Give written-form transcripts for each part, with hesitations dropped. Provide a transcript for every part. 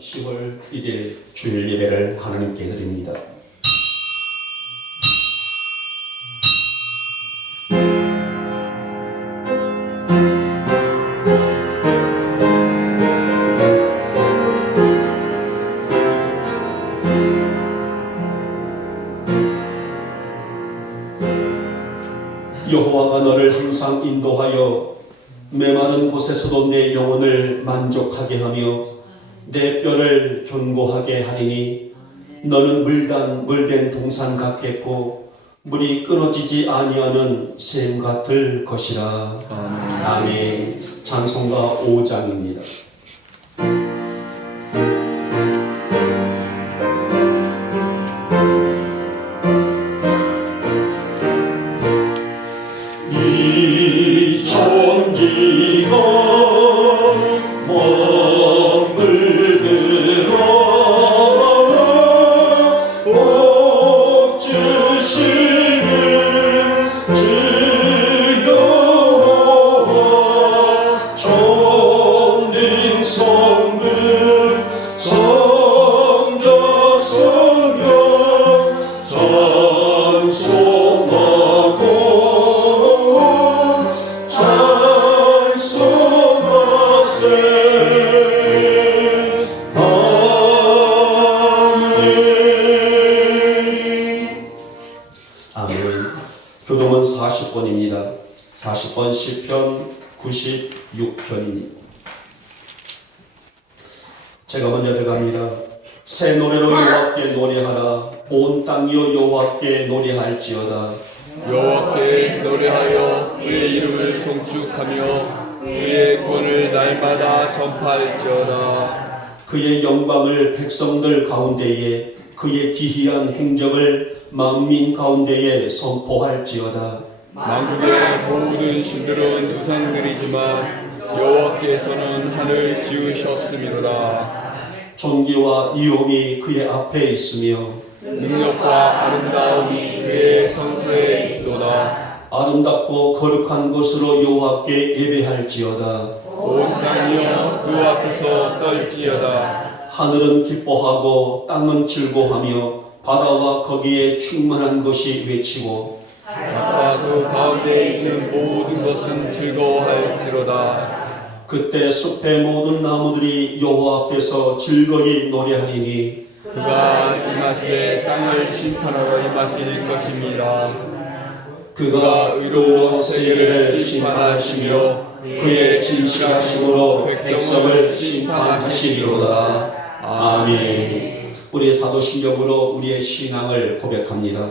10월 1일 주일 예배를 하나님께 드립니다. 여호와가 너를 항상 인도하여 메마른 곳에서도 내 영혼을 만족하게 하며 내 뼈를 견고하게 하리니 너는 물된 동산 같겠고 물이 끊어지지 아니하는 샘 같을 것이라. 아멘. 찬송가 5장입니다. 이 천지가 머물들어 복 주시는 주 여호와 전능 성불 성자 성령 찬송하고 교동은 40번입니다. 40번 시편 96편입니다. 제가 먼저 들어갑니다. 새 노래로 여호와께 노래하라. 온 땅이여 여호와께 노래할지어다. 여호와께 노래하여 그의 이름을 송축하며 그의 권을 날마다 전파할지어다. 그의 영광을 백성들 가운데에 그의 기이한 행적을 만민 가운데에 선포할지어다. 만국의 모든 신들은 우상들이지만 여호와께서는 하늘 지으셨음이로다. 존귀와 위엄이 그의 앞에 있으며 능력과 아름다움이 그의 성소에 있도다. 아름답고 거룩한 것으로 여호와께 예배할지어다. 온 땅이여 그 앞에서 떨지어다. 하늘은 기뻐하고 땅은 즐거워하며 바다와 거기에 충만한 것이 외치고 바다와 그 가운데 있는 모든 것은 즐거워할지로다. 그때 숲의 모든 나무들이 여호와 앞에서 즐거이 노래하리니 그가 임하시되 땅을 심판하러 임하실 것입니다. 그가 의로운 세계를 심판하시며 그의 진실하심으로 백성을 심판하시리로다. 아멘. 우리의 사도신경으로 우리의 신앙을 고백합니다.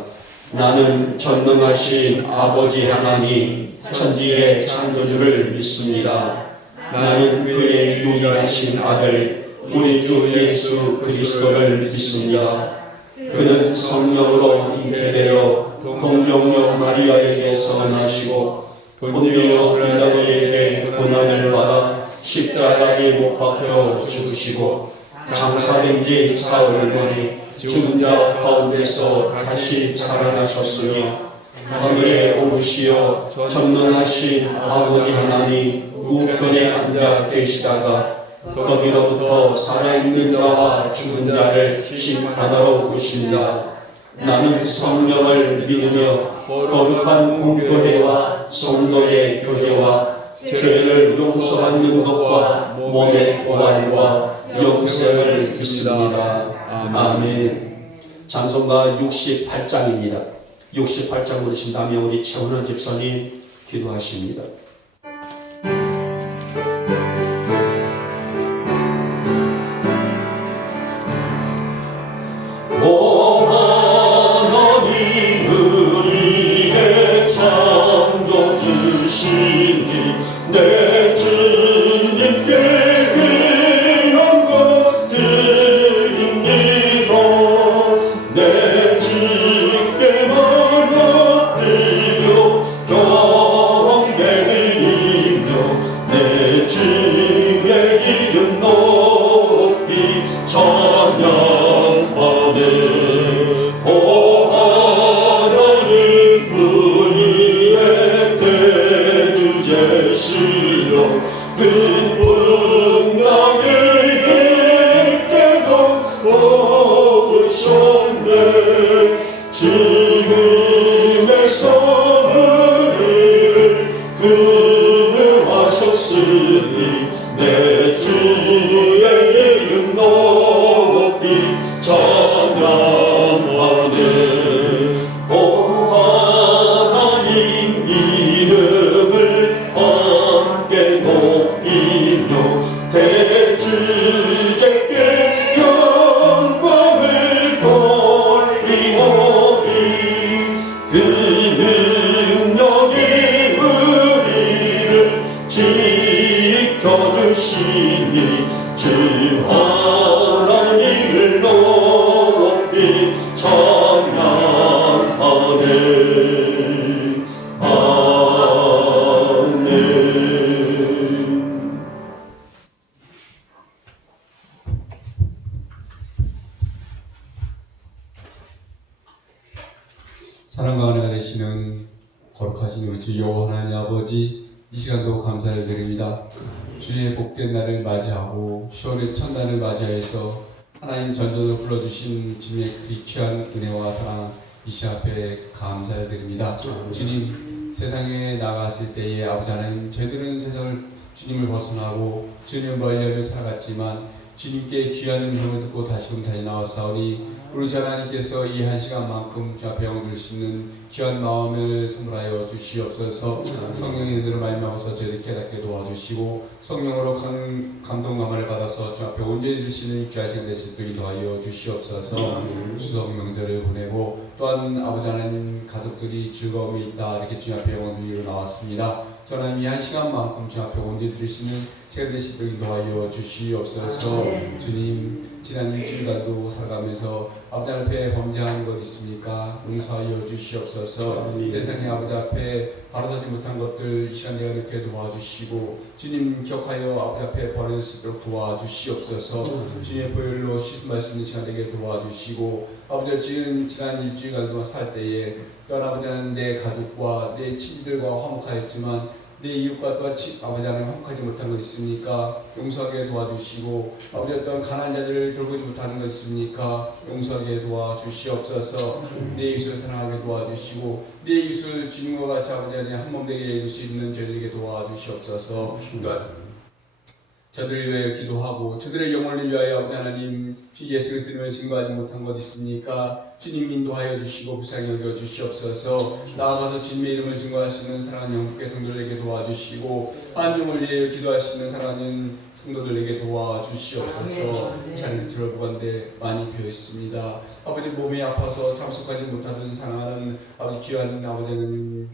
나는 전능하신 아버지 하나님 천지의 창조주를 믿습니다. 나는 그의 유일하신 아들 우리 주 예수 그리스도를 믿습니다. 그는 성령으로 잉태되어 동정녀 마리아에게서 나시고 본디오 빌라도에게 고난을 받아 십자가에 못 박혀 죽으시고 장사된 지 사흘 만에 죽은 자 가운데서 다시 살아나셨으며 하늘에 오르시어 전능하신 아버지 하나님 우편에 앉아 계시다가 거기로부터 살아있는 자와 죽은 자를 심판하러 오신다. 나는 성령을 믿으며 거룩한 공교회와 성도의 교제와 죄를 용서받는 것과 몸의 부활과 영생을 믿습니다. 아멘. 찬송가 68장입니다. 68장 부르신다면 우리 최원원 집사님 기도하십니다. 오 하나님 우리의 창조주시니 내 주님께 귀한 것 드립니다. 내 주께만 엎드려 경배해 사랑과 은혜가 되시는 거룩하신 우리 주 여호와 하나님 아버지, 이 시간도 감사를 드립니다. 주의 복된 날을 맞이하고 시온의 첫날을 맞이하여서 하나님 전전을 불러주신 주님의 그 귀한 은혜와 사랑, 이 시간 앞에 감사를 드립니다. 주님, 세상에 나갔을 때에 아버지 하나님, 저희들은 세상을 주님을 벗어나고 주님의 멀리를 살아갔지만 주님께 귀한 음성을 듣고 다시금 다시 나왔사오니 우리 주 하나님께서 이 한 시간만큼 주 앞에 영을 수 있는 귀한 마음을 선물하여 주시옵소서. 성령의 은혜로 말미암아서 저희를 깨닫게 도와주시고 성령으로 감동감을 받아서 주 앞에 온전히 드시는 귀한 시간 되실 수 있도록 도와여 주시옵소서. 추석 명절을 보내고 또한 아버지 하나님 가족들이 즐거움이 있다 이렇게 주 앞에 영을 위로 나왔습니다. 저는 이 한 시간만큼 주 앞에 온전히 드리시는 시간 되실 수 있도록 도와여 주시옵소서. 주님, 지난 일주일간도 살아가면서 아버지 앞에 범죄한 것 있습니까? 용서하여 주시옵소서. 세상에 아버지 앞에 바로서지 못한 것들 이 시간에 이렇게 도와주시고 주님 기억하여 아버지 앞에 버릴 수 있도록 도와주시옵소서. 주님의 보혈로 씻음 말씀 시간 되게 도와주시고 아버지 지난 일주일간도 살 때에 또한 아버지 내 가족과 내 친지들과 화목하였지만 내 이웃과 또한 아버지 하나님 화목하지 못한 것 있습니까? 용서하게 도와주시고 아버지 어떤 가난한 자들을 돌보지 못하는 것 있습니까? 용서하게 도와주시옵소서. 내 이웃을 사랑하게 도와주시고 내 이웃을 주님과 같이 아버지 하나님 한 몸 되게 이룰 수 있는 저희에게 도와주시옵소서. 저들을 위하여 기도하고 저들의 영혼을 위하여 아버지 하나님 주 예수 그리스도를 증거하지 못한 것 있습니까? 주님 인도하여 주시고 불쌍히 여겨 주시옵소서. 나아가서 주님의 이름을 증거하시는 사랑하는 영국의 성도들에게 도와주시고 한 영을 위하여 기도하시는 사랑하는 성도들에게 도와주시옵소서. 잘 들어보건대 많이 비어있습니다. 아버지 몸이 아파서 참석하지 못하던 사랑하는 아버지 귀한 아버지는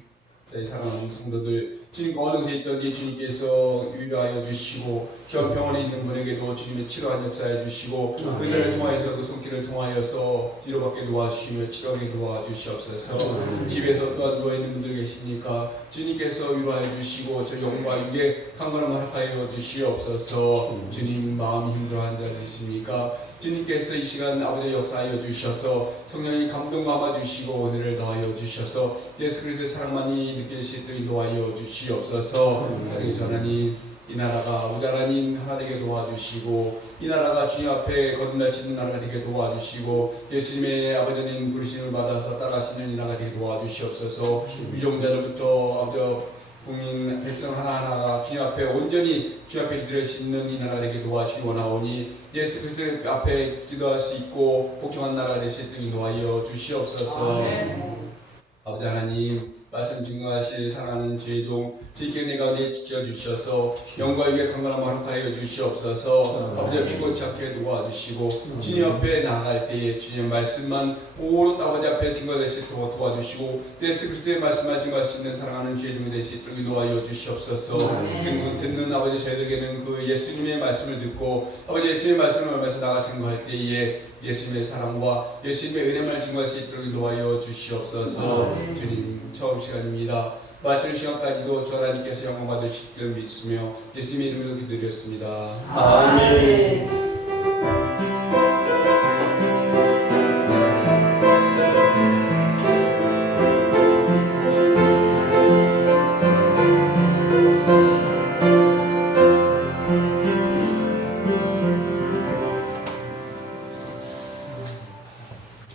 저희 사랑하는 성도들 주님 어느 곳에 있든지 주님께서 위로하여 주시고 저 병원에 있는 분에게도 주님의 치료한 역사해 주시고 의사를 통하여서 그 손길을 통하여서 위로받게 도와주시며 치료하게 도와주시옵소서. 집에서 또한 누워있는 분들 계십니까? 주님께서 위로하여 주시고 저 영과 육에 강건함을 허락하여 주시옵소서. 주님 마음 힘들어한 자들 있습니까? 주님께서 이 시간 아버지 역사하여 주셔서 성령이 감동 감아 주시고 은혜를 더하여 주셔서 예수 그리스도의 사랑만이 느낄 수 있도록 인도하여 주시옵소서. 하나님 하나님 이 나라가 아버지 하나님 하나 되게 도와주시고 이 나라가 주님 앞에 거듭날 수 있는 나라가 되게 도와주시고 예수님의 아버지님 부르심을 받아서 따라가시는 이 나라가 되게 도와주시옵소서. 유종자로부터 아버지 국민 백성 하나하나가 주님 앞에 온전히 주님 앞에 기도할 수 있는 이 나라가 되게 도와주시기 원하오니 예수 그리스도 앞에 기도할 수 있고 복종한 나라가 될 수 있도록 인도하여 주시옵소서. 아버지 하나님 말씀 증거하실 사랑하는 죄종 주님께 내 가운데 지켜주셔서 영과 육의 강건함을 허락하여 주시옵소서. 아버지 피곤치 않게 도와주시고 주님 앞에 나아갈 때에 주님 말씀만 오롯 아버지 앞에 증거될 수 있도록 도와주시고 예수 그리스도의 말씀만 증거할 수 있는 사랑하는 죄종이 될 수 있도록 인도하여 주시옵소서. 듣는 아버지 저희들에게는 그 예수님의 말씀을 듣고 아버지 예수님의 말씀을 알면서 나가 증거할 때에 예수님의 사랑과 예수님의 은혜만 증거할 수 있도록 인도하여 주시옵소서. 주님 처음 시간입니다. 마칠 시간까지도 저 하나님께서 영광 받으실 줄 믿으며 예수님의 이름으로 기도드렸습니다. 아멘.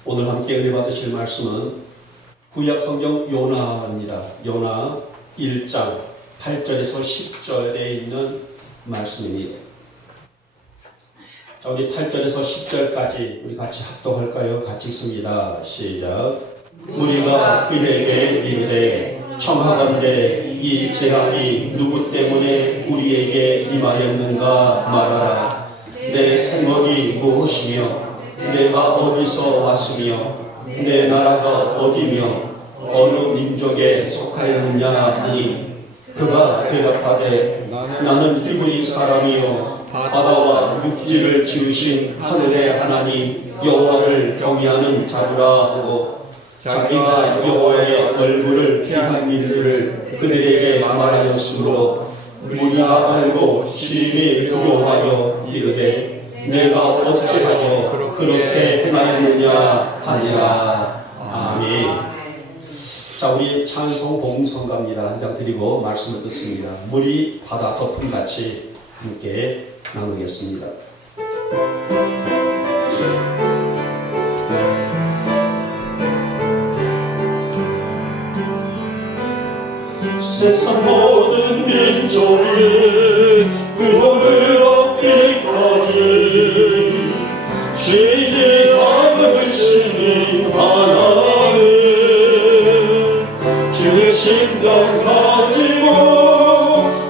오늘 함께 은혜 받으실 말씀은 구약 성경 요나입니다. 요나 1장 8절에서 10절에 있는 말씀입니다. 자, 우리 8절에서 10절까지 우리 같이 합독할까요? 같이 읽습니다. 시작. 우리가 그에게 이르되 청하건대 이 재앙이 누구 때문에 우리에게 임하였는가 말하라. 내 생각이 무엇이며 내가 어디서 왔으며 내 나라가 어디며 어느 민족에 속하였느냐 하니 그가 대답하되 나는 히브리 사람이요 바다와 육지를 지으신 하늘의 하나님 여호와를 경외하는 자루라 하고 자기가 여호와의 얼굴을 피한 일들을 그들에게 말하였으므로 우리가 알고 심히 두려워하여 이르되 내가 어찌하여 그렇게 행하였느냐 하니라. 아멘. 자, 우리 찬송 복음성가입니다. 한 장 드리고 말씀을 듣습니다. 물이 바다 덮음같이 함께 나누겠습니다. 세상 모든 민족이 구원을 얻기까지 죄의 담으시는 하나님 주의 심장 가지고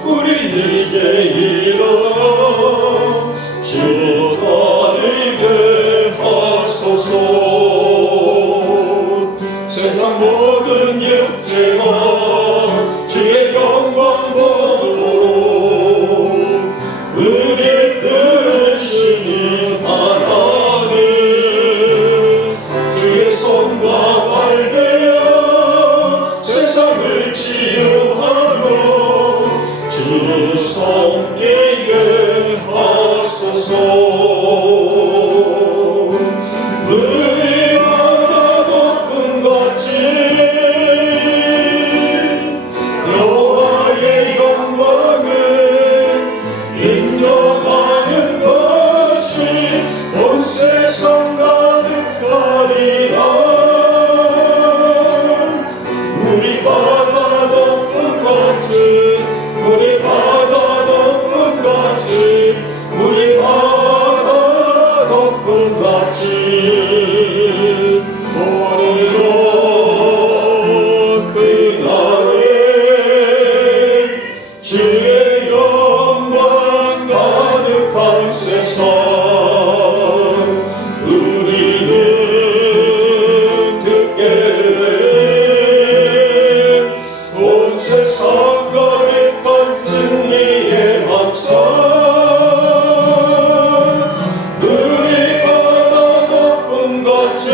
우리에게 이르러 주가 되게 하소서. 세상 모든 육체가 주의 영광 보도록 우리를 부르시는 하나님 주의 손과 발되어 세상을 치유하며 주 섬기게 하소서. 물이 바다 덮음같이 여호와의 영광을 인정하는 것이 온 세상 가득하리라. 물이 바다 덮음같이 물이 바다 덮음같이 물이 바다 덮음같이 오리로 그날에 주의 영광 가득한 세상 우리는 듣게 온 세상 가득한 진리의 막상 물이 바다 덮음같이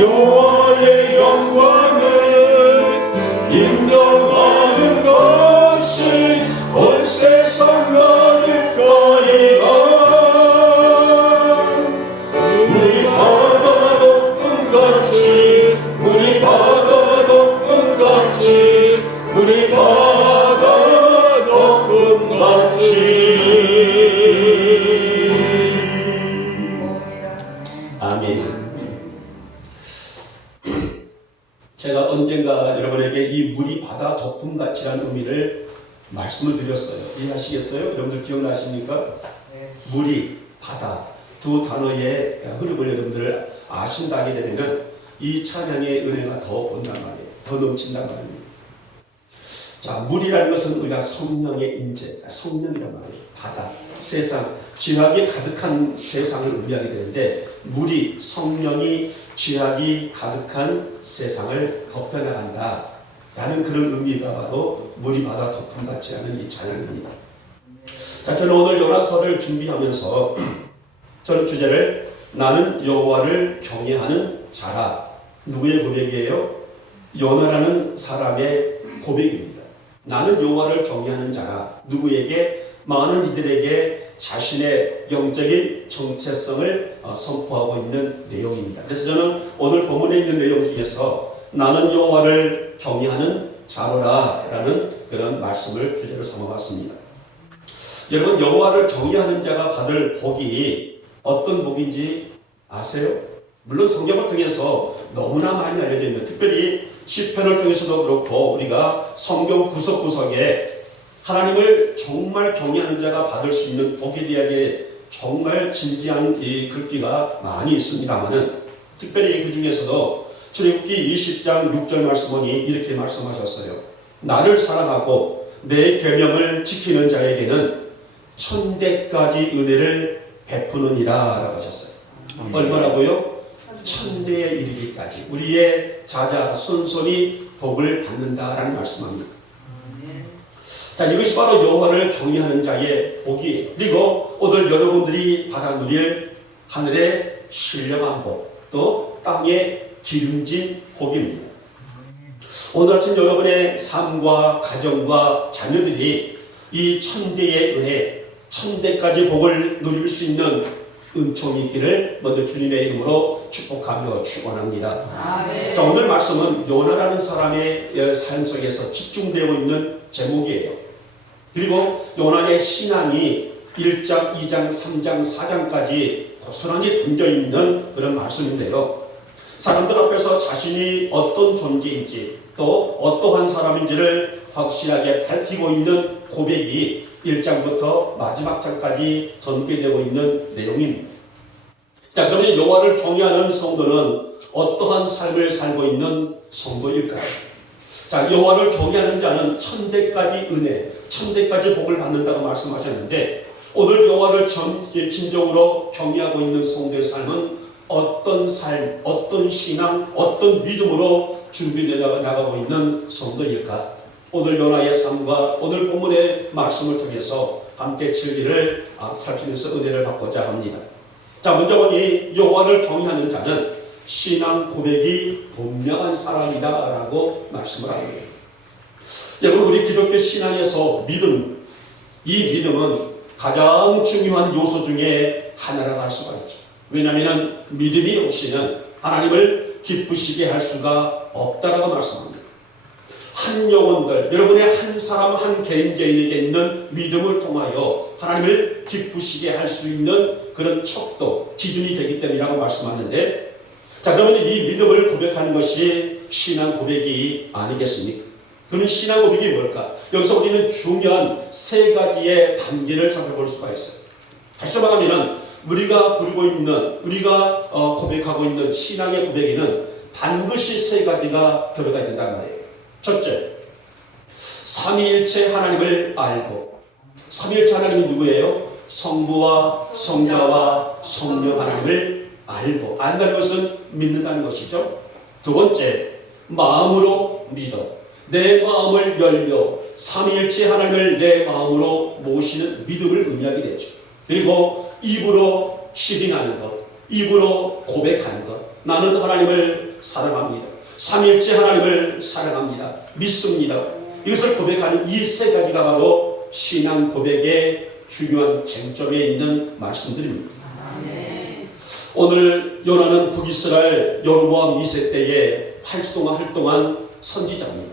여호와의 영광을 인정하는 것이 온 세상 가득하리라. 물이 바다 덮음같이 물이 바다 덮음같이 물이 바다 덮음같이. 아멘. 제가 언젠가 여러분에게 이 물이 바다 덮음같이라는 의미를 말씀을 드렸어요. 이해하시겠어요? 여러분들 기억나십니까? 물이 바다 두 단어의 흐름을 여러분들 아신다 하게 되면은 이 찬양의 은혜가 더 온단 말이에요. 더 넘친단 말입니다. 자, 물이라는 것은 우리가 성령의 임재, 성령이란 말이에요. 바다, 세상, 죄악이 가득한 세상을 의미하게 되는데 물이, 성령이 죄악이 가득한 세상을 덮여나간다 라는 그런 의미가 바로 물이 바다 덮음같이 하는 이 찬양입니다. 자, 저는 오늘 요나서를 준비하면서 저는 주제를 나는 여호와를 경외하는 자라. 누구의 고백이에요? 요나라는 사람의 고백입니다. 나는 여호와를 경외하는 자라. 누구에게? 많은 이들에게 자신의 영적인 정체성을 선포하고 있는 내용입니다. 그래서 저는 오늘 본문에 있는 내용 중에서 나는 여호와를 경외하는 자로라 라는 그런 말씀을 주제로 삼아봤습니다. 여러분, 여호와를 경외하는 자가 받을 복이 어떤 복인지 아세요? 물론 성경을 통해서 너무나 많이 알려져 있는, 특별히 시편을 통해서도 그렇고 우리가 성경 구석구석에 하나님을 정말 경외하는 자가 받을 수 있는 복에 대하여 정말 진지한 이 글귀가 많이 있습니다만은 특별히 그 중에서도 출애굽기 20장 6절 말씀 보니 이렇게 말씀하셨어요. 나를 사랑하고 내 계명을 지키는 자에게는 천대까지 은혜를 베푸느니라 라고 하셨어요. 얼마라고요? 천대에 이르기까지 우리의 자자 손손이 복을 받는다라는 말씀합니다. 자, 이것이 바로 여호와를 경외하는 자의 복이에요. 그리고 오늘 여러분들이 받아 누릴 하늘의 신령한 복, 또 땅의 기름진 복입니다. 오늘 아침 여러분의 삶과 가정과 자녀들이 이 천대의 은혜, 천대까지 복을 누릴 수 있는 은총이 있기를 먼저 주님의 이름으로 축복하며 축원합니다. 자, 오늘 말씀은 요나라는 사람의 삶 속에서 집중되어 있는 제목이에요. 그리고 요나의 신앙이 1장, 2장, 3장, 4장까지 고스란히 담겨있는 그런 말씀인데요. 사람들 앞에서 자신이 어떤 존재인지 또 어떠한 사람인지를 확실하게 밝히고 있는 고백이 1장부터 마지막 장까지 전개되고 있는 내용입니다. 자, 그러면 여호와를 경외하는 성도는 어떠한 삶을 살고 있는 성도일까요? 자, 여호와를 경외하는 자는 천대까지 은혜, 천대까지 복을 받는다고 말씀하셨는데 오늘 여호와를 진정으로 경외하고 있는 성도의 삶은 어떤 삶, 어떤 신앙, 어떤 믿음으로 준비되어 나가고 있는 성도일까? 오늘 요나의 삶과 오늘 본문의 말씀을 통해서 함께 진리를 살피면서 은혜를 받고자 합니다. 자, 먼저 보니 여호와를 경외하는 자는 신앙 고백이 분명한 사람이다 라고 말씀을 합니다. 여러분, 우리 기독교 신앙에서 믿음, 이 믿음은 가장 중요한 요소 중에 하나라고 할 수가 있죠. 왜냐하면 믿음이 없이는 하나님을 기쁘시게 할 수가 없다라고 말씀합니다. 한 영혼들, 여러분의 한 사람 한 개인에게 있는 믿음을 통하여 하나님을 기쁘시게 할 수 있는 그런 척도, 기준이 되기 때문이라고 말씀하는데, 자, 그러면 이 믿음을 고백하는 것이 신앙 고백이 아니겠습니까? 그러면 신앙 고백이 뭘까? 여기서 우리는 중요한 세 가지의 단계를 살펴볼 수가 있어요. 다시 말하면 우리가 부르고 있는, 우리가 고백하고 있는 신앙의 고백에는 반드시 세 가지가 들어가야 된다는 말이에요. 첫째, 삼위일체 하나님을 알고. 삼위일체 하나님은 누구예요? 성부와 성자와 성령 하나님을 알고. 안다는 것은 믿는다는 것이죠. 두 번째, 마음으로 믿어. 내 마음을 열려 삼위일체 하나님을 내 마음으로 모시는 믿음을 의미하게 되죠. 그리고 입으로 시인하는 것, 입으로 고백하는 것. 나는 하나님을 사랑합니다. 삼위일체 하나님을 사랑합니다. 믿습니다. 이것을 고백하는 이 세 가지가 바로 신앙 고백의 중요한 쟁점에 있는 말씀들입니다. 오늘 요나는 북이스라엘 여로보암 2세 때에 8주 동안 활동한 선지자입니다.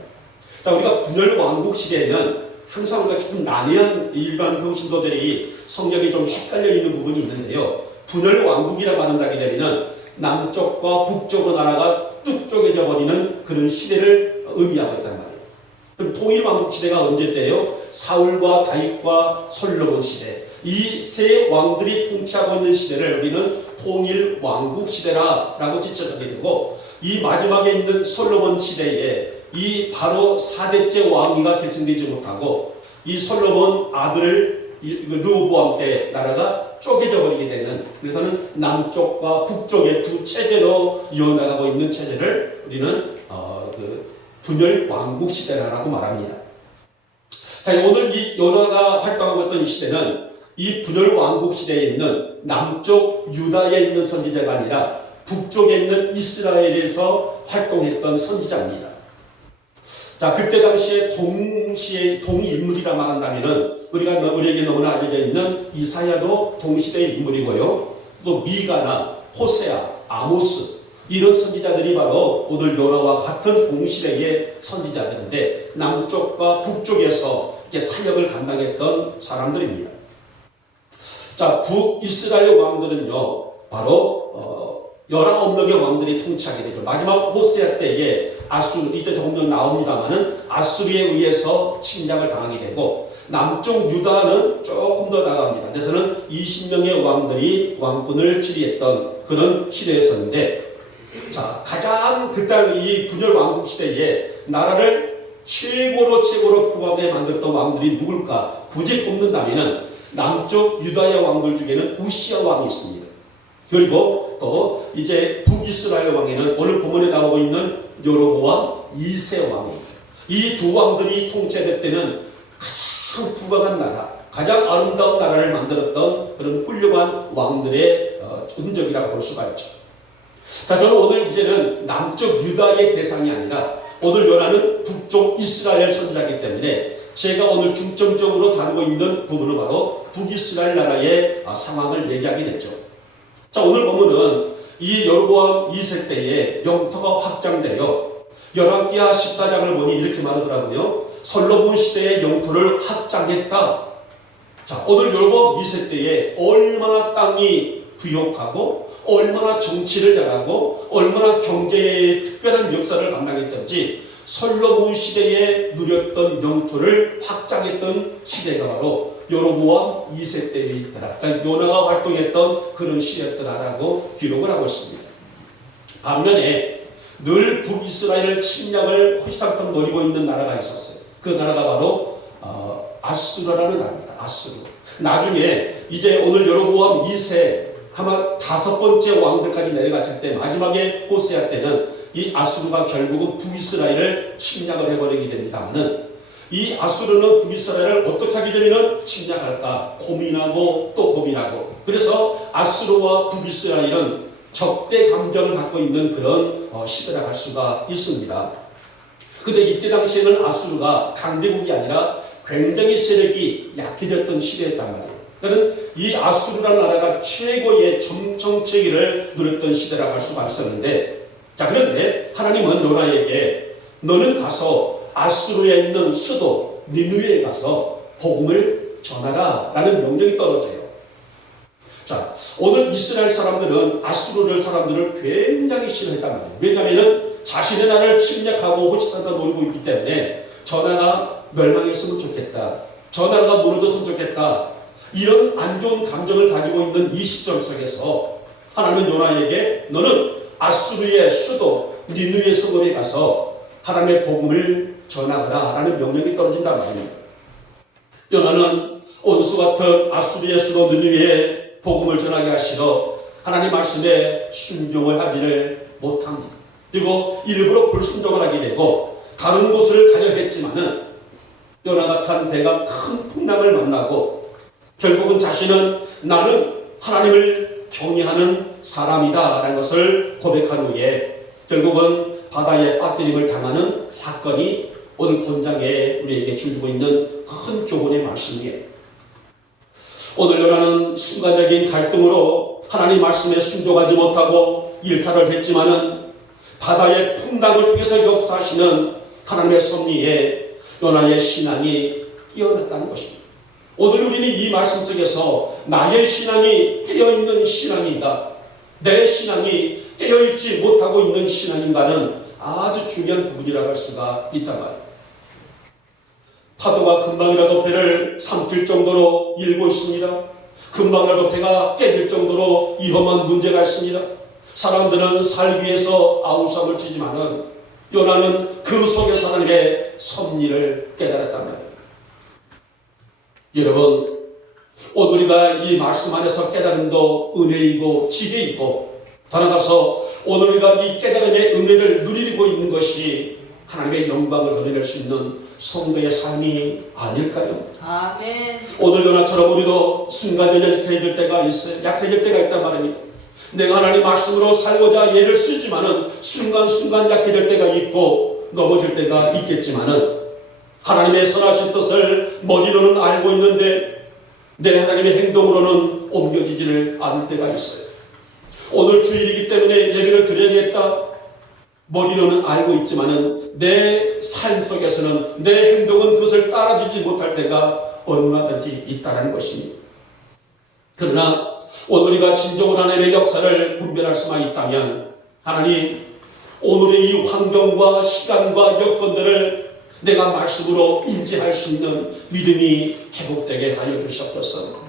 자, 우리가 분열 왕국 시대에는 항상 우리가 조금 난해한 일반 평신도들이 성경에 좀 헷갈려 있는 부분이 있는데요. 분열 왕국이라고 한다게 되면 남쪽과 북쪽의 나라가 뚝 쪼개져 버리는 그런 시대를 의미하고 있단 말이에요. 그럼 통일 왕국 시대가 언제 때요? 사울과 다윗과 솔로몬 시대. 이 세 왕들이 통치하고 있는 시대를 우리는 통일 왕국 시대라고 지칭하게 되고, 이 마지막에 있는 솔로몬 시대에 이 바로 4대째 왕위가 결정되지 못하고 이 솔로몬 아들을 르호보암 때 나라가 쪼개져 버리게 되는, 그래서는 남쪽과 북쪽의 두 체제로 이어나가고 있는 체제를 우리는 분열 왕국 시대라고 말합니다. 자, 오늘 이 요나가 활동하고 있던 이 시대는 이 분열 왕국 시대에 있는 남쪽 유다에 있는 선지자가 아니라 북쪽에 있는 이스라엘에서 활동했던 선지자입니다. 자, 그때 당시에 동인물이라 말한다면은 우리에게 너무나 알려져 있는 이사야도 동시대의 인물이고요. 또 미가나 호세아, 아모스 이런 선지자들이 바로 오늘 요나와 같은 동시대의 선지자들인데 남쪽과 북쪽에서 이렇게 사역을 감당했던 사람들입니다. 자, 북이스라엘 왕들은요, 바로 19명의 왕들이 통치하게 되죠. 마지막 호세아 때에 아수르, 이때 조금 더 나옵니다만은 아수르에 의해서 침략을 당하게 되고, 남쪽 유다는 조금 더 나갑니다. 그래서는 20명의 왕들이 왕권을 지휘했던 그런 시대였었는데, 자, 가장 그때 이 분열 왕국 시대에 나라를 최고로 부하게 만들었던 왕들이 누굴까? 굳이 뽑는다면은 남쪽 유다의 왕들 중에는 우시아 왕이 있습니다. 그리고 또 이제 북이스라엘 왕에는 오늘 본문에 나오고 있는 여로보암 2세 왕입니다. 이 두 왕들이 통치할 때는 가장 부강한 나라, 가장 아름다운 나라를 만들었던 그런 훌륭한 왕들의 흔적이라고 볼 수가 있죠. 자, 저는 오늘 이제는 남쪽 유다의 대상이 아니라 오늘 요나는 북쪽 이스라엘 선지자이기 때문에 제가 오늘 중점적으로 다루고 있는 부분은 바로 북이스라엘 나라의 상황을 얘기하게 됐죠. 자, 오늘 보면은 이 여로보암 2세 때에 영토가 확장되어 열왕기하 14장을 보니 이렇게 말하더라고요. 솔로몬 시대의 영토를 확장했다. 자, 오늘 여로보암 2세 때에 얼마나 땅이 부욕하고 얼마나 정치를 잘하고 얼마나 경제의 특별한 역사를 감당했던지 솔로몬 시대에 누렸던 영토를 확장했던 시대가 바로 여로보암 2세 때에 있더라. 그러니까 요나가 활동했던 그런 시대였더라라고 기록을 하고 있습니다. 반면에 늘 북이스라엘 침략을 호시탐탐 노리고 있는 나라가 있었어요. 그 나라가 바로 아수르라는 나라입니다. 아수르. 나중에 이제 오늘 여로보암 2세 아마 5번째 왕들까지 내려갔을 때 마지막에 호세아 때는 이 아수르가 결국은 북이스라엘을 침략을 해버리게 됩니다만은 이 아수르는 북이스라엘을 어떻게 하게 되면 침략할까 고민하고 또 고민하고 그래서 아수르와 북이스라엘은 적대 감정을 갖고 있는 그런 시대라 할 수가 있습니다. 근데 이때 당시에는 아수르가 강대국이 아니라 굉장히 세력이 약해졌던 시대였단 말이에요. 그러니까 이 아수르라는 나라가 최고의 정체기를 누렸던 시대라고 할 수가 있었는데 자 그런데 하나님은 요나에게 너는 가서 아수르에 있는 수도 니느웨에 가서 복음을 전하라 라는 명령이 떨어져요. 자 오늘 이스라엘 사람들은 아수르 사람들을 굉장히 싫어했단 말이에요. 왜냐하면 자신의 나라를 침략하고 호치탄다 노리고 있기 때문에 저 나라가 멸망했으면 좋겠다. 저 나라가 무너졌으면 좋겠다. 이런 안 좋은 감정을 가지고 있는 이 시점 속에서 하나님은 요나에게 너는 아수르의 수도 니느웨 성읍에 가서 하나님의 복음을 전하거라 라는 명령이 떨어진단 말입니다. 요나는 원수 같은 아수르의 수도 니느웨에 복음을 전하게 하시러 하나님 말씀에 순종을 하지를 못합니다. 그리고 일부러 불순종을 하게 되고 다른 곳을 가려 했지만은 요나가 탄 배가 큰 풍랑을 만나고 결국은 자신은 나는 하나님을 경외하는 사람이다 라는 것을 고백한 후에 결국은 바다에 빠뜨림을 당하는 사건이 오늘 본장에 우리에게 주고 있는 큰 교훈의 말씀이에요. 오늘 요나는 순간적인 갈등으로 하나님 말씀에 순종하지 못하고 일탈을 했지만은 바다의 풍랑을 통해서 역사하시는 하나님의 섭리에 요나의 신앙이 뛰어났다는 것입니다. 오늘 우리는 이 말씀 속에서 나의 신앙이 깨어있는 신앙인가 내 신앙이 깨어있지 못하고 있는 신앙인가는 아주 중요한 부분이라고 할 수가 있단 말이에요. 파도가 금방이라도 배를 삼킬 정도로 일고 있습니다. 금방이라도 배가 깨질 정도로 위험한 문제가 있습니다. 사람들은 살기 위해서 아우성을 치지만은 요나는 그 속에서 하나님의 섭리를 깨달았단 말이에요. 여러분 오늘 우리가 이 말씀 안에서 깨달음도 은혜이고 지혜이고 더 나아가서 오늘 우리가 이 깨달음의 은혜를 누리고 있는 것이 하나님의 영광을 드러낼 수 있는 성도의 삶이 아닐까요? 아멘. 오늘 요나처럼 우리도 순간적으로 약해질 때가 있어요. 약해질 때가 있단 말입니다. 내가 하나님 말씀으로 살고자 예를 쓰지만은 순간순간 약해질 때가 있고 넘어질 때가 있겠지만은 하나님의 선하신 뜻을 머리로는 알고 있는데 내 하나님의 행동으로는 옮겨지지를 않을 때가 있어요. 오늘 주일이기 때문에 예배를 드려야겠다. 머리로는 알고 있지만은 내 삶 속에서는 내 행동은 그것을 따라주지 못할 때가 얼마든지 있다는 것입니다. 그러나 오늘 우리가 진정으로 하나님의 역사를 분별할 수만 있다면 하나님 오늘의 이 환경과 시간과 여건들을 내가 말씀으로 인지할 수 있는 믿음이 회복되게 하여 주시옵소서.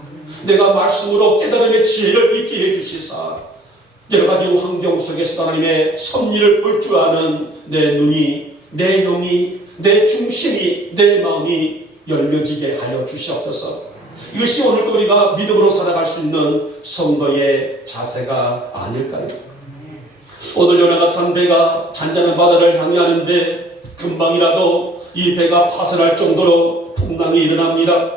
내가 말씀으로 깨달음의 지혜를 있게 해주시사 여러 가지 환경 속에서 하나님의 섭리를 볼 줄 아는 내 눈이, 내 영이, 내 중심이, 내 마음이 열려지게 하여 주시옵소서. 이것이 오늘 또 우리가 믿음으로 살아갈 수 있는 성도의 자세가 아닐까요? 오늘 요나가 탄 배가 잔잔한 바다를 향하는데 금방이라도 이 배가 파손할 정도로 풍랑이 일어납니다.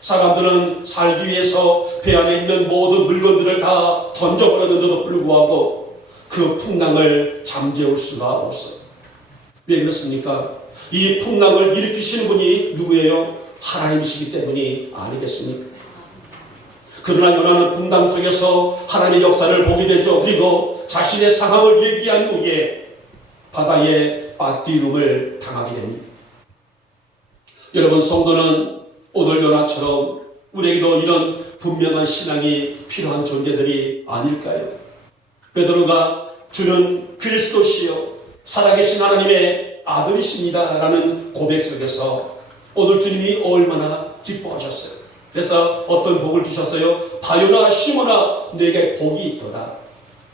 사람들은 살기 위해서 배 안에 있는 모든 물건들을 다 던져버렸는데도 불구하고 그 풍랑을 잠재울 수가 없어요. 왜 그렇습니까? 이 풍랑을 일으키시는 분이 누구예요? 하나님이시기 때문이 아니겠습니까? 그러나 요나는 분당 속에서 하나님의 역사를 보게 되죠. 그리고 자신의 상황을 얘기한 후에 바다에 빠뜨림을 당하게 됩니다. 여러분, 성도는 오늘 요나처럼 우리에게도 이런 분명한 신앙이 필요한 존재들이 아닐까요? 베드로가 주는 그리스도시요 살아계신 하나님의 아들이십니다 라는 고백 속에서 오늘 주님이 얼마나 기뻐하셨어요. 그래서 어떤 복을 주셨어요? 바요나 시몬아 너에게 복이 있도다.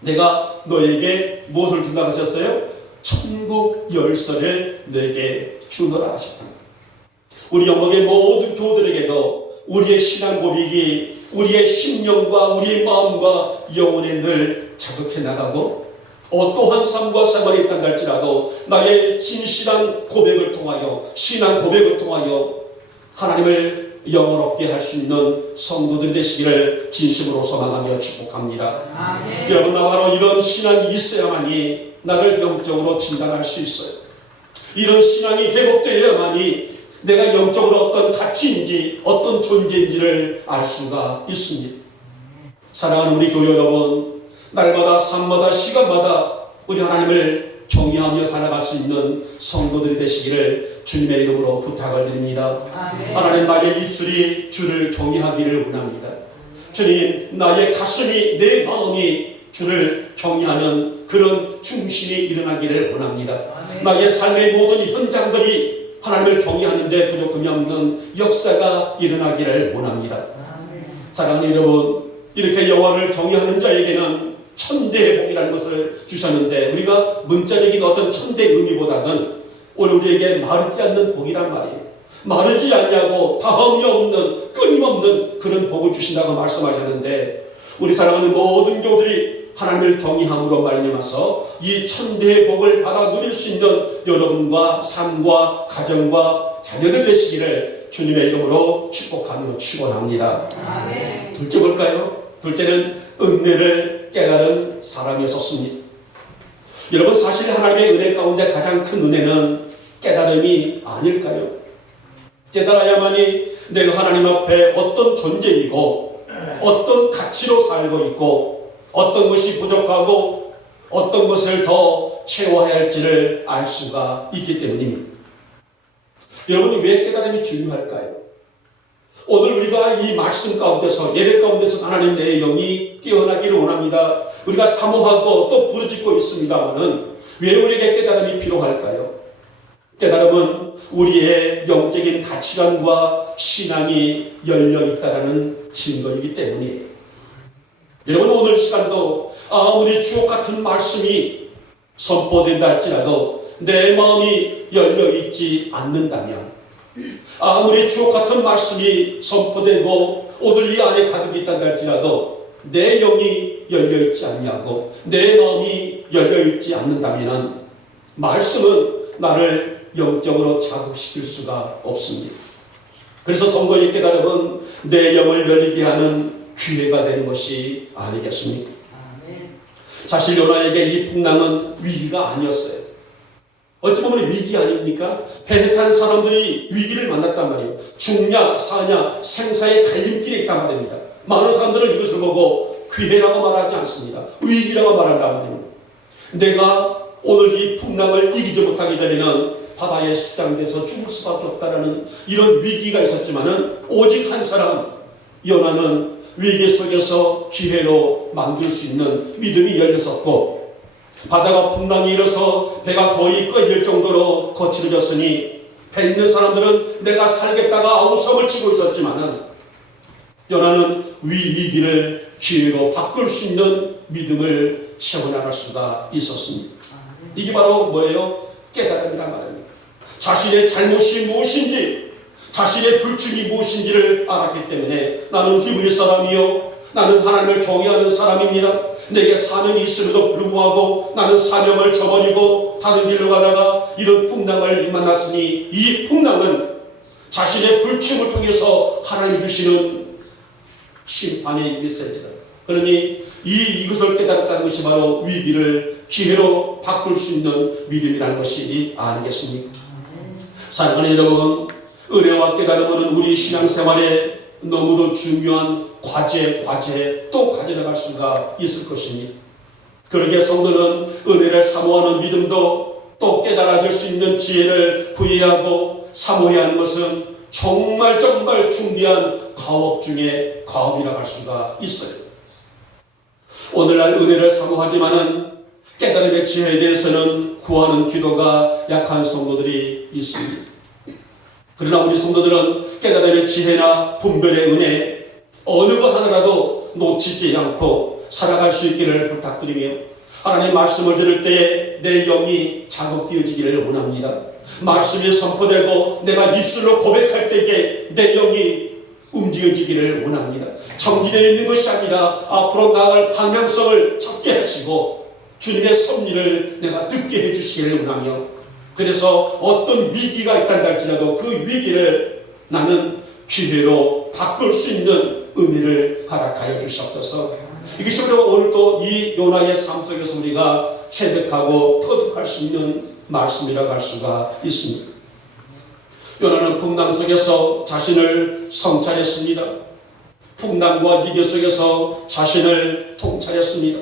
내가 너에게 무엇을 준다고 하셨어요? 천국 열쇠를 너에게 주노라 하셨다. 우리 영국의 모든 교우들에게도 우리의 신앙 고백이 우리의 심령과 우리의 마음과 영혼에 늘 자극해 나가고 어떠한 삶과 생활이 있다 할지라도 나의 진실한 고백을 통하여 신앙 고백을 통하여 하나님을 영원롭게 할 수 있는 성도들이 되시기를 진심으로 소망하며 축복합니다. 아멘. 여러분, 나 바로 이런 신앙이 있어야만이 나를 영적으로 진단할 수 있어요. 이런 신앙이 회복되어야만이 내가 영적으로 어떤 가치인지 어떤 존재인지를 알 수가 있습니다. 사랑하는 우리 교회 여러분, 날마다 삶마다 시간마다 우리 하나님을 경외하며 살아갈 수 있는 성도들이 되시기를 주님의 이름으로 부탁을 드립니다. 아멘. 하나님, 나의 입술이 주를 경외하기를 원합니다. 주님, 나의 가슴이 내 마음이 주를 경외하는 그런 중심이 일어나기를 원합니다. 아멘. 나의 삶의 모든 현장들이 하나님을 경외하는데 부족함이 없는 역사가 일어나기를 원합니다. 아멘. 사랑하는 여러분, 이렇게 여호와를 경외하는 자에게는 천대의 복이라는 것을 주셨는데 우리가 문자적인 어떤 천대의 의미보다는 오늘 우리에게 마르지 않는 복이란 말이에요. 마르지 않냐고 다함이 없는 끊임없는 그런 복을 주신다고 말씀하셨는데 우리 사랑하는 모든 교우들이 하나님을 경외함으로 말미암아서 이 천대의 복을 받아 누릴 수 있는 여러분과 삶과 가정과 자녀들 되시기를 주님의 이름으로 축복하며 축원합니다. 아멘. 둘째 볼까요? 둘째는 은혜를 깨달은 사람이었습니다. 여러분, 사실 하나님의 은혜 가운데 가장 큰 은혜는 깨달음이 아닐까요? 깨달아야만이 내가 하나님 앞에 어떤 존재이고 어떤 가치로 살고 있고 어떤 것이 부족하고 어떤 것을 더 채워야 할지를 알 수가 있기 때문입니다. 여러분이 왜 깨달음이 중요할까요? 오늘 우리가 이 말씀 가운데서 예배 가운데서 하나님 내 영이 깨어나기를 원합니다. 우리가 사모하고 또 부르짖고 있습니다마는 왜 우리에게 깨달음이 필요할까요? 깨달음은 우리의 영적인 가치관과 신앙이 열려있다는 증거이기 때문이에요. 여러분, 오늘 시간도 아무리 주옥 같은 말씀이 선포된다 할지라도 내 마음이 열려있지 않는다면 아무리 주옥 같은 말씀이 선포되고 오늘 이 안에 가득 있다 할지라도 내 영이 열려있지 않냐고 내 마음이 열려있지 않는다면 말씀은 나를 영적으로 자극시킬 수가 없습니다. 그래서 성도의 깨달음은 내 영을 열리게 하는 기회가 되는 것이 아니겠습니까? 아멘. 사실 요나에게 이 풍랑은 위기가 아니었어요. 어찌 보면 위기 아닙니까? 배에 탄 사람들이 위기를 만났단 말이에요. 죽냐 사냐 생사의 갈림길에 있단 말입니다. 많은 사람들은 이것을 보고 기회라고 말하지 않습니다. 위기라고 말한단 말입니다. 내가 오늘 이 풍랑을 이기지 못하게 되면 바다에 수장돼서 죽을 수밖에 없다라는 이런 위기가 있었지만은 오직 한 사람 요나는 위기 속에서 기회로 만들 수 있는 믿음이 열렸었고 바다가 풍랑이 일어서 배가 거의 꺼질 정도로 거칠어졌으니 배 있는 사람들은 내가 살겠다가 아우성을 치고 있었지만은 요나는 위기를 기회로 바꿀 수 있는 믿음을 채워나갈 수가 있었습니다. 이게 바로 뭐예요? 깨달음이란 말입니다. 자신의 잘못이 무엇인지 자신의 불충이 무엇인지를 알았기 때문에 나는 히브리 사람이요 나는 하나님을 경외하는 사람입니다. 내게 사명이 있음에도 불구하고 나는 사명을 저버리고 다른 길로 가다가 이런 풍랑을 만났으니 이 풍랑은 자신의 불충을 통해서 하나님이 주시는 심판의 메시지다. 그러니 이것을 깨달았다는 것이 바로 위기를 기회로 바꿀 수 있는 믿음이라는 것이 아니겠습니까? 사랑하는 여러분, 은혜와 깨달음은 우리 신앙생활에 너무도 중요한 과제 또 가져나갈 수가 있을 것입니다. 그러기에 성도는 은혜를 사모하는 믿음도 또 깨달아질 수 있는 지혜를 구해야 하고 사모해야 하는 것은 정말 중대한 가업 중에 가업이라고 할 수가 있어요. 오늘날 은혜를 사모하지만은 깨달음의 지혜에 대해서는 구하는 기도가 약한 성도들이 있습니다. 그러나 우리 성도들은 깨달음의 지혜나 분별의 은혜 어느 것 하나라도 놓치지 않고 살아갈 수 있기를 부탁드리며 하나님의 말씀을 들을 때에 내 영이 자극되어지기를 원합니다. 말씀이 선포되고 내가 입술로 고백할 때에 내 영이 움직여지기를 원합니다. 정지되어 있는 것이 아니라 앞으로 나아갈 방향성을 찾게 하시고 주님의 섭리를 내가 듣게 해주시기를 원하며 그래서 어떤 위기가 있다고 할지라도 그 위기를 나는 기회로 바꿀 수 있는 은혜를 허락하여 주시옵소서. 이것이 오늘 또 이 요나의 삶 속에서 우리가 체득하고 터득할 수 있는 말씀이라고 할 수가 있습니다. 요나는 풍랑 속에서 자신을 성찰했습니다. 풍랑과 위기 속에서 자신을 통찰했습니다.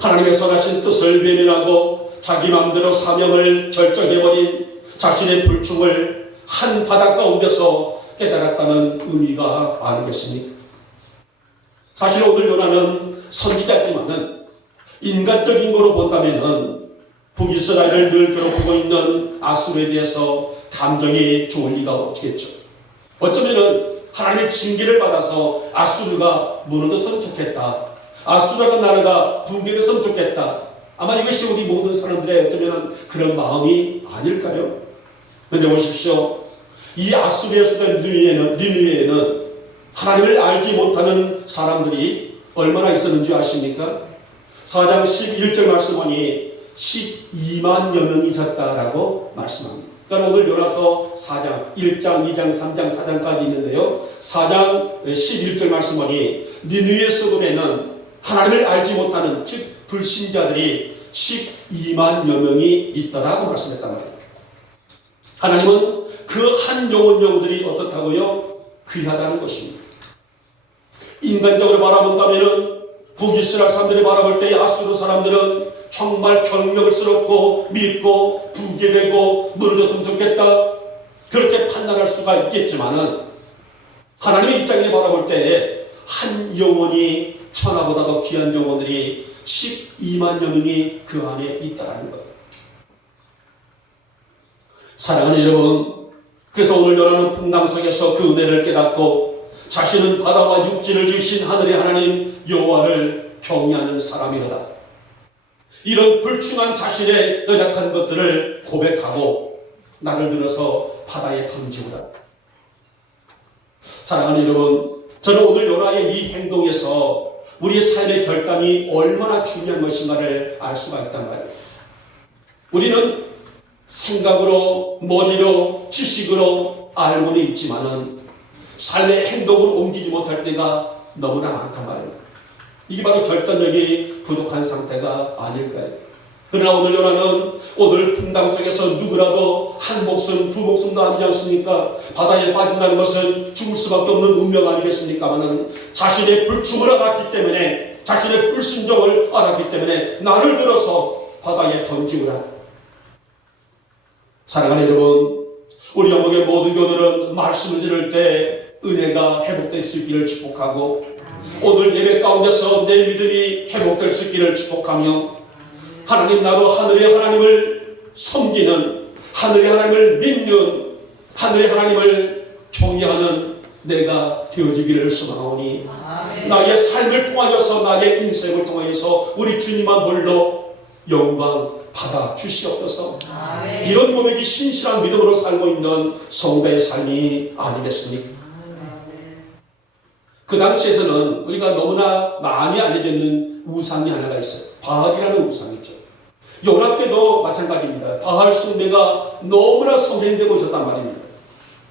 하나님의 선하신 뜻을 외면하고 자기 마음대로 사명을 결정해버린 자신의 불충을 한 바다 가운데서 깨달았다는 의미가 아니겠습니까? 사실 오늘 요나는 선지자지만은 인간적인 거로 본다면은 북이스라엘을 늘 괴롭히고 있는 아수르에 대해서 감정이 좋을 리가 없겠죠. 어쩌면은 하나님의 징계를 받아서 아수르가 무너졌으면 좋겠다. 아수르가 나라가 붕괴됐으면 좋겠다. 아마 이것이 우리 모든 사람들의 어쩌면 그런 마음이 아닐까요? 그런데 보십시오. 이 아수르의 수도 니느웨에는 하나님을 알지 못하는 사람들이 얼마나 있었는지 아십니까? 4장 11절 말씀하니 12만여 명이 있었다라고 말씀합니다. 그러니까 오늘 요나서 4장, 1장, 2장, 3장, 4장까지 있는데요. 4장 11절 말씀하니 니느웨 서울에는 하나님을 알지 못하는 즉 불신자들이 12만여 명이 있더라고 말씀했단 말이에요. 하나님은 그 한 영혼들이 어떻다고요? 귀하다는 것입니다. 인간적으로 바라본다면은 북이스라엘 사람들이 바라볼 때 아수르 사람들은 정말 경력스럽고 믿고 붕괴되고 무너졌으면 좋겠다. 그렇게 판단할 수가 있겠지만은 하나님의 입장에 바라볼 때에 한 영혼이 천하보다 더 귀한 영혼들이 12만여 명이 그 안에 있다는 것. 사랑하는 여러분, 그래서 오늘 요나는 풍랑 속에서 그 은혜를 깨닫고 자신은 바다와 육지를 지으신 하늘의 하나님 여호와를 경외하는 사람이로다. 이런 불충한 자신의 연약한 것들을 고백하고 나를 들어서 바다에 던지우라. 사랑하는 여러분, 저는 오늘 요나의 이 행동에서 우리 삶의 결단이 얼마나 중요한 것인가를 알 수가 있단 말이에요. 우리는 생각으로, 머리로, 지식으로 알고는 있지만은 삶의 행동을 옮기지 못할 때가 너무나 많단 말이에요. 이게 바로 결단력이 부족한 상태가 아닐까요? 그러나 오늘 요나는 오늘 풍랑 속에서 누구라도 한 목숨, 두 목숨도 아니지 않습니까? 바다에 빠진다는 것은 죽을 수밖에 없는 운명 아니겠습니까만은 자신의 불충을 알았기 때문에, 자신의 불순종을 알았기 때문에 나를 들어서 바다에 던지우라. 사랑하는 여러분, 우리 영국의 모든 교들은 말씀을 들을 때 은혜가 회복될 수 있기를 축복하고 오늘 예배 가운데서 내 믿음이 회복될 수 있기를 축복하며 하나님, 나도 하늘의 하나님을 섬기는, 하늘의 하나님을 믿는, 하늘의 하나님을 경외하는 내가 되어지기를 소망하오니 나의 삶을 통하여서, 나의 인생을 통하여서 우리 주님만 홀로 영광 받아 주시옵소서. 이런 고백이 신실한 믿음으로 살고 있는 성도의 삶이 아니겠습니까? 그 당시에서는 우리가 너무나 많이 알려져 있는 우상이 하나가 있어요. 바알이라는 우상이죠. 요나 때도 마찬가지입니다. 바알 숭배가 너무나 성행되고 있었단 말입니다.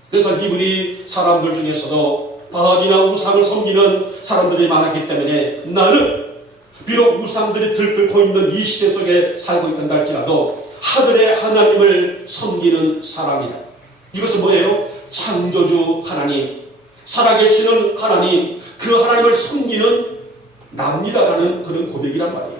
그래서 이브리 사람들 중에서도 바알이나 우상을 섬기는 사람들이 많았기 때문에 나는 비록 우상들이 들끓고 있는 이 시대 속에 살고 있다 할지라도 하늘의 하나님을 섬기는 사람이다. 이것은 뭐예요? 창조주 하나님, 살아계시는 하나님, 그 하나님을 섬기는 납니다라는 그런 고백이란 말이에요.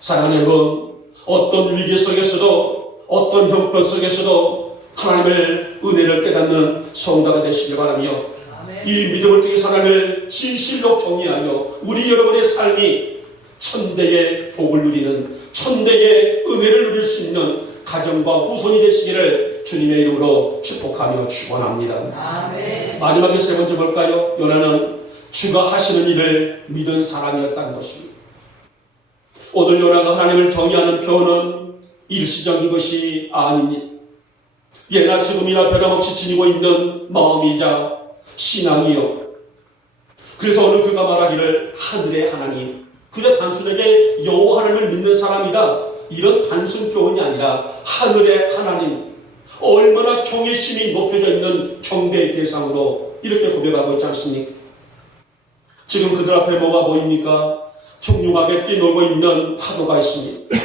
사랑하는 여러분, 어떤 위기 속에서도 어떤 형편 속에서도 하나님의 은혜를 깨닫는 성도가 되시길 바라며, 이 믿음을 통해 하나님을 진실로 경외하여 우리 여러분의 삶이 천대의 복을 누리는, 천대의 은혜를 누릴 수 있는 가정과 후손이 되시기를 주님의 이름으로 축복하며 축원합니다. 아멘. 마지막에 세 번째 볼까요? 요나는 주가 하시는 일을 믿은 사람이었다는 것입니다. 오늘 요나가 하나님을 경외하는 표현은 일시적인 것이 아닙니다. 예나 지금이나 변함없이 지니고 있는 마음이자 신앙이요. 그래서 오늘 그가 말하기를 하늘의 하나님, 그저 단순하게 여호와 하나님을 믿는 사람이다, 이런 단순 표현이 아니라 하늘의 하나님, 얼마나 경외심이 높여져 있는 경배의 대상으로 이렇게 고백하고 있지 않습니까? 지금 그들 앞에 뭐가 보입니까? 흉흉하게 뛰놀고 있는 파도가 있습니다.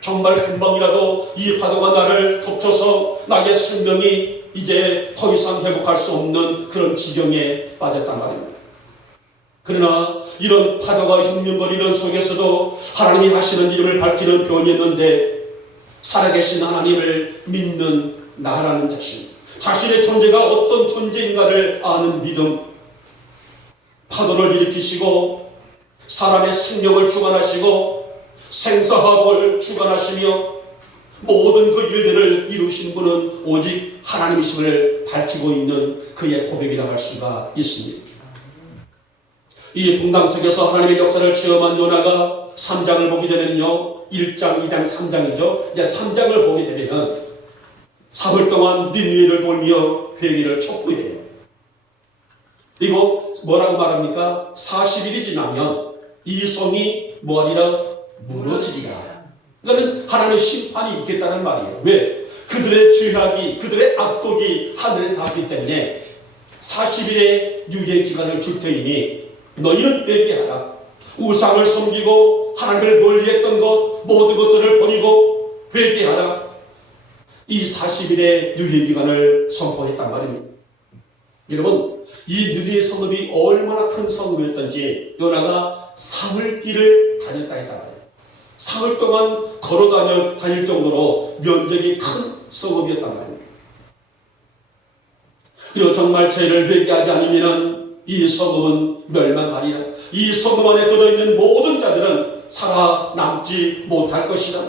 정말 금방이라도 이 파도가 나를 덮쳐서 나의 생명이 이제 더 이상 회복할 수 없는 그런 지경에 빠졌단 말입니다. 그러나 이런 파도가 흉흉거리는 속에서도 하나님이 하시는 이름을 밝히는 표현이었는데, 살아계신 하나님을 믿는 나라는 자신의 존재가 어떤 존재인가를 아는 믿음, 파도를 일으키시고 사람의 생명을 주관하시고 생사화복을 주관하시며 모든 그 일들을 이루시는 분은 오직 하나님이심을 밝히고 있는 그의 고백이라 할 수가 있습니다. 이 분당 속에서 하나님의 역사를 체험한 요나가 3장을 보게 되면요, 1장, 2장, 3장이죠. 이제 3장을 보게 되면 사흘 동안 니느웨를 돌며 회개를 촉구해요. 그리고 뭐라고 말합니까? 40일이 지나면 이 성이 뭐하리라? 무너지리라. 그러니까 하나님의 심판이 있겠다는 말이에요. 왜? 그들의 죄악이, 그들의 악독이 하늘에 닿았기 때문에 40일의 유예 기간을 줄 테이니 너희는 회개하라. 우상을 섬기고 하나님을 멀리했던 것, 모든 것들을 버리고 회개하라. 이 40일의 유예 기간을 선포했단 말입니다. 여러분, 이 느니웨 성읍이 얼마나 큰 성읍이었던지 요나가 사흘길을 다녔다 했단 말이에요. 사흘 동안 걸어 다닐 정도로 면적이 큰 성읍이었단 말입니다. 그리고 정말 죄를 회개하지 않으면 이 성읍은 멸망하리라. 이 성읍 안에 들어있는 모든 자들은 살아남지 못할 것이다.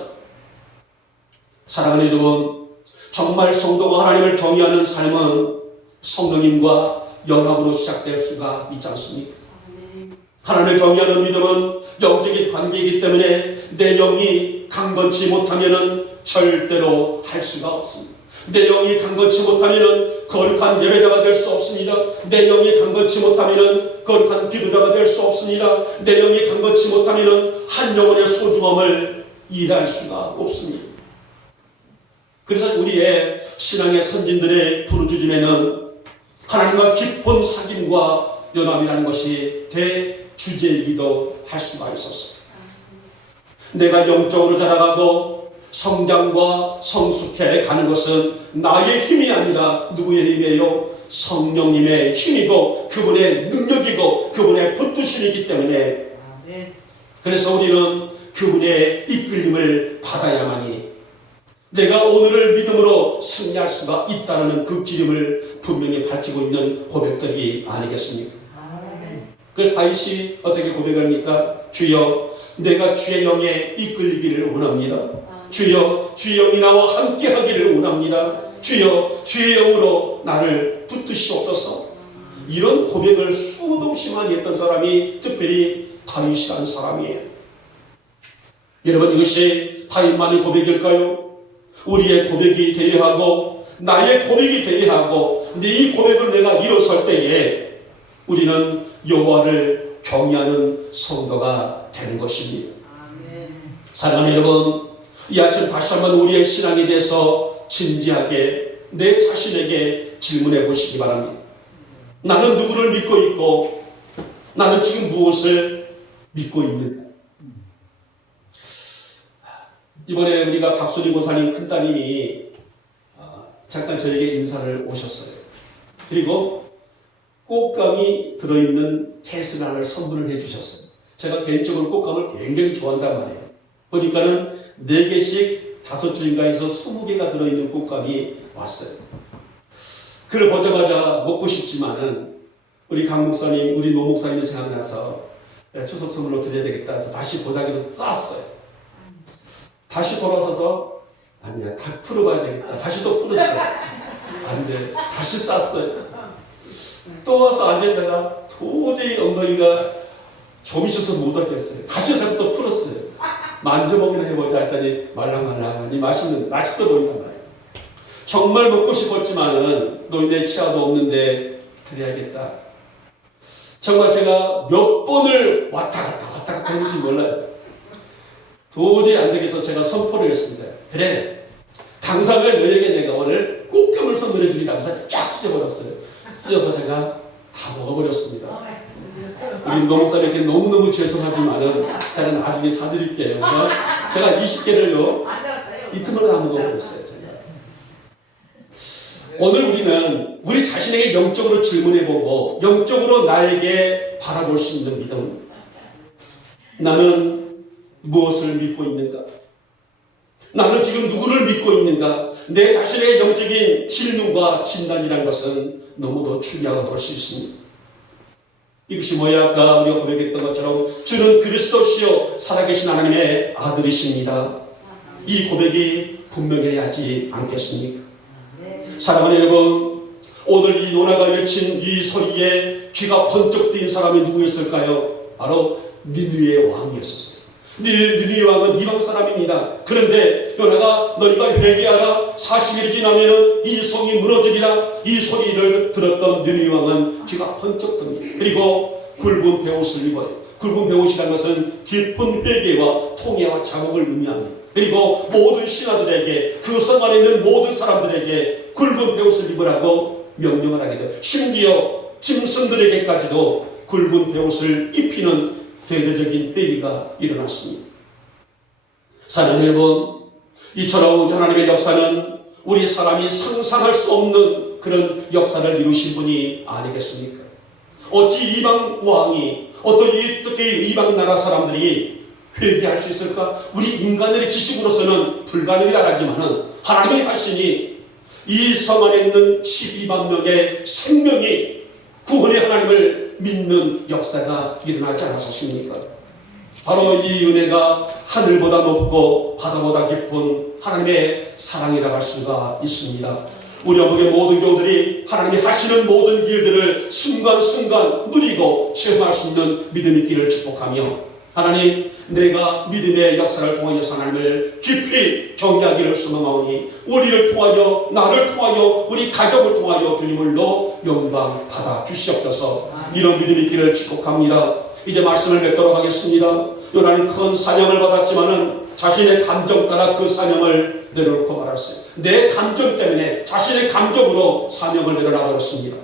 사랑하는 여러분, 정말 성도가 하나님을 경외하는 삶은 성령님과 연합으로 시작될 수가 있지 않습니까? 하나님을 경외하는 믿음은 영적인 관계이기 때문에 내 영이 강건치 못하면 절대로 할 수가 없습니다. 내 영이 강건치 못하면 거룩한 예배자가 될 수 없습니다. 내 영이 강건치 못하면 거룩한 기도자가 될 수 없습니다. 내 영이 강건치 못하면 한 영혼의 소중함을 이해할 수가 없습니다. 그래서 우리의 신앙의 선진들의 부르짖음에는 하나님과 깊은 사귐과 연합이라는 것이 대주제이기도 할 수가 있었어요. 내가 영적으로 자라가고 성장과 성숙해 가는 것은 나의 힘이 아니라 누구의 힘이에요? 성령님의 힘이고 그분의 능력이고 그분의 붙드심이기 때문에, 그래서 우리는 그분의 이끌림을 받아야만이 내가 오늘을 믿음으로 승리할 수가 있다는 그 기름을 분명히 밝히고 있는 고백들이 아니겠습니까? 그래서 다윗이 어떻게 고백합니까? 주여, 내가 주의 영에 이끌리기를 원합니다. 주여, 주의 영이 나와 함께 하기를 원합니다. 주여, 주의 영으로 나를 붙드시옵소서. 이런 고백을 수도 없이 많이 했던 사람이 특별히 다윗이라는 사람이에요. 여러분, 이것이 다윗만의 고백일까요? 우리의 고백이 되어야 하고 나의 고백이 되어야 하고, 근데 이 고백을 내가 일어설 때에 우리는 여호와를 경외하는 성도가 되는 것입니다. 사랑하는 여러분, 이 아침 다시 한번 우리의 신앙에 대해서 진지하게 내 자신에게 질문해 보시기 바랍니다. 나는 누구를 믿고 있고 나는 지금 무엇을 믿고 있는가? 이번에 우리가 박순희 권사님 큰따님이 잠깐 저에게 인사를 오셨어요. 그리고 꽃감이 들어있는 케이스를 하나를 선물을 해주셨어요. 제가 개인적으로 꽃감을 굉장히 좋아한단 말이에요. 보니까는 4개씩 5줄인가 해서 20개가 들어있는 꽃감이 왔어요. 그걸 보자마자 먹고 싶지만은 우리 강 목사님, 우리 노 목사님이 생각나서 추석 선물로 드려야 되겠다 해서 다시 보자기로 쌌어요. 다시 돌아서서 아니야, 다 풀어봐야 되겠다. 다시 또 풀었어요. 안 돼. 다시 쌌어요. 또 와서 앉았다가 도저히 엉덩이가 좀 있어서 못 얻겠어요. 다시 또 풀었어요. 만져보기나 해보자 했더니 말랑말랑하니 맛있어 보인단 말이에요. 정말 먹고 싶었지만은 노인네 치아도 없는데 드려야겠다. 정말 제가 몇 번을 왔다 갔다 했는지 몰라요. 도저히 안 되겠어 제가 선포를 했습니다. 그래, 당사를 너에게 내가 오늘 꽃감을 선물해 주리라 하면서 쫙 찢어버렸어요. 찢어서 제가 다 먹어버렸습니다. 우리 노목사님께 너무너무 죄송하지만은 제가 나중에 사드릴게요. 제가 20개를요 이틀 만에 다 먹어버렸어요. 오늘 우리는 우리 자신에게 영적으로 질문해보고 영적으로 나에게 바라볼 수 있는 믿음. 나는 무엇을 믿고 있는가? 나는 지금 누구를 믿고 있는가? 내 자신의 영적인 질문과 진단이라는 것은 너무도 중요하다고 볼 수 있습니다. 이것이 뭐야? 아까 우리가 고백했던 것처럼 주는 그리스도시요 살아계신 하나님의 아들이십니다. 이 고백이 분명해야 하지 않겠습니까? 사랑하는 여러분, 오늘 이 요나가 외친 이 소리에 귀가 번쩍 뜨인 사람이 누구였을까요? 바로 니느웨의 왕이었었어요. 니느웨 왕은 이방 사람입니다. 그런데 요나가 너희가 회개하라, 40일이 지나면은 이 성이 무너지리라, 이 소리를 들었던 니느웨 왕은 귀가 번쩍 뜹니다. 그리고 굵은 베옷을 입어요. 굵은 베옷이라는 것은 깊은 회개와 통회와 자복을 의미합니다. 그리고 모든 신하들에게, 그 성 안에 있는 모든 사람들에게 굵은 베옷을 입으라고 명령을 하게 돼요. 심지어 짐승들에게까지도 굵은 베옷을 입히는 대대적인 회의가 일어났습니다. 사랑하는 여러분, 이처럼 하나님의 역사는 우리 사람이 상상할 수 없는 그런 역사를 이루신 분이 아니겠습니까? 어찌 이방 왕이, 어떻게 이방 나라 사람들이 회개할 수 있을까? 우리 인간들의 지식으로서는 불가능이라지만은 하나님이 하시니 이 성 안에 있는 12만 명의 생명이 구원의 하나님을 믿는 역사가 일어나지 않았었습니까? 바로 이 은혜가 하늘보다 높고 바다보다 깊은 하나님의 사랑이라고 할 수가 있습니다. 우리 어묵의 모든 교우들이 하나님이 하시는 모든 일들을 순간순간 누리고 체험할 수 있는 믿음의 길을 축복하며, 하나님, 내가 믿음의 역사를 통하여서 하나님을 깊이 경외하기를 소망하오니 우리를 통하여, 나를 통하여, 우리 가족을 통하여 주님을로 영광 받아 주시옵소서. 이런 믿음의 길을 축복합니다. 이제 말씀을 맺도록 하겠습니다. 요나는 큰 사명을 받았지만은 자신의 감정 따라 그 사명을 내려놓고 말았어요. 내 감정 때문에 자신의 감정으로 사명을 내려놔 버렸습니다.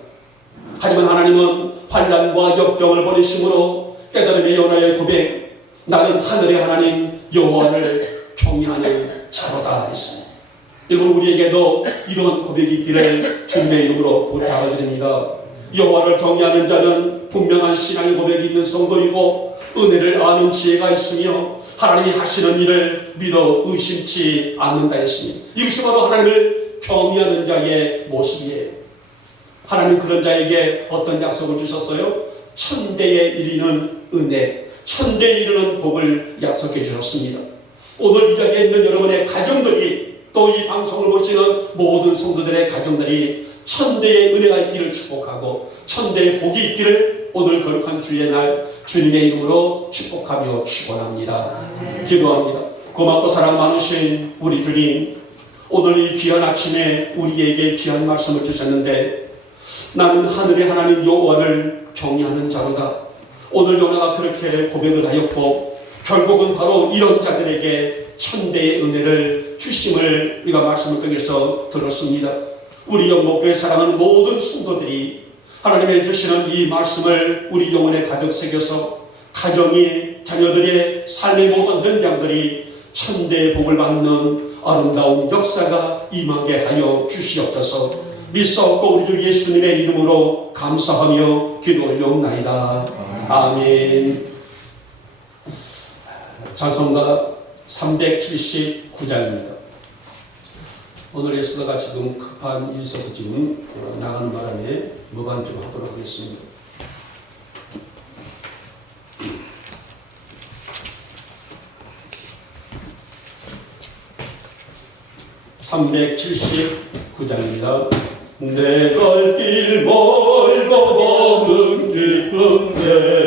하지만 하나님은 환난과 역경을 보내심으로 깨달음의 요나의 고백, 나는 하늘의 하나님 여호와를 경외하는 자로다 했습니다. 여러분, 우리에게도 이런 고백이 있기를 주님의 이름으로 부탁을 드립니다. 여호와를 경외하는 자는 분명한 신앙의 고백이 있는 성도이고 은혜를 아는 지혜가 있으며 하나님이 하시는 일을 믿어 의심치 않는다 했습니다. 이것이 바로 하나님을 경외하는 자의 모습이에요. 하나님 그런 자에게 어떤 약속을 주셨어요? 천대에 이르는 은혜, 천대에 이르는 복을 약속해 주셨습니다. 오늘 이 자리에 있는 여러분의 가정들이, 또 이 방송을 보시는 모든 성도들의 가정들이 천대의 은혜가 있기를 축복하고 천대의 복이 있기를 오늘 거룩한 주의 날 주님의 이름으로 축복하며 축원합니다. 기도합니다. 고맙고 사랑 많으신 우리 주님, 오늘 이 귀한 아침에 우리에게 귀한 말씀을 주셨는데 나는 하늘의 하나님 여호와를 경외하는 자로다. 오늘 요나가 그렇게 고백을 하였고 결국은 바로 이런 자들에게 천대의 은혜를 주심을 우리가 말씀을 통해서 들었습니다. 우리 영목교회 사랑하는 모든 성도들이 하나님의 주시는 이 말씀을 우리 영혼에 가득 새겨서 가정이, 자녀들의 삶의 모든 현장들이 천대의 복을 받는 아름다운 역사가 임하게 하여 주시옵소서. 믿사옵고 우리 주 예수님의 이름으로 감사하며 기도 올려옵나이다. 아멘. 찬송가 379장입니다. 오늘 에스더가 지금 급한 일이 있어서 지금 나가는 바람에 무반주로 하도록 하겠습니다. 379장입니다. 내 갈 길 멀고 먼 깊은데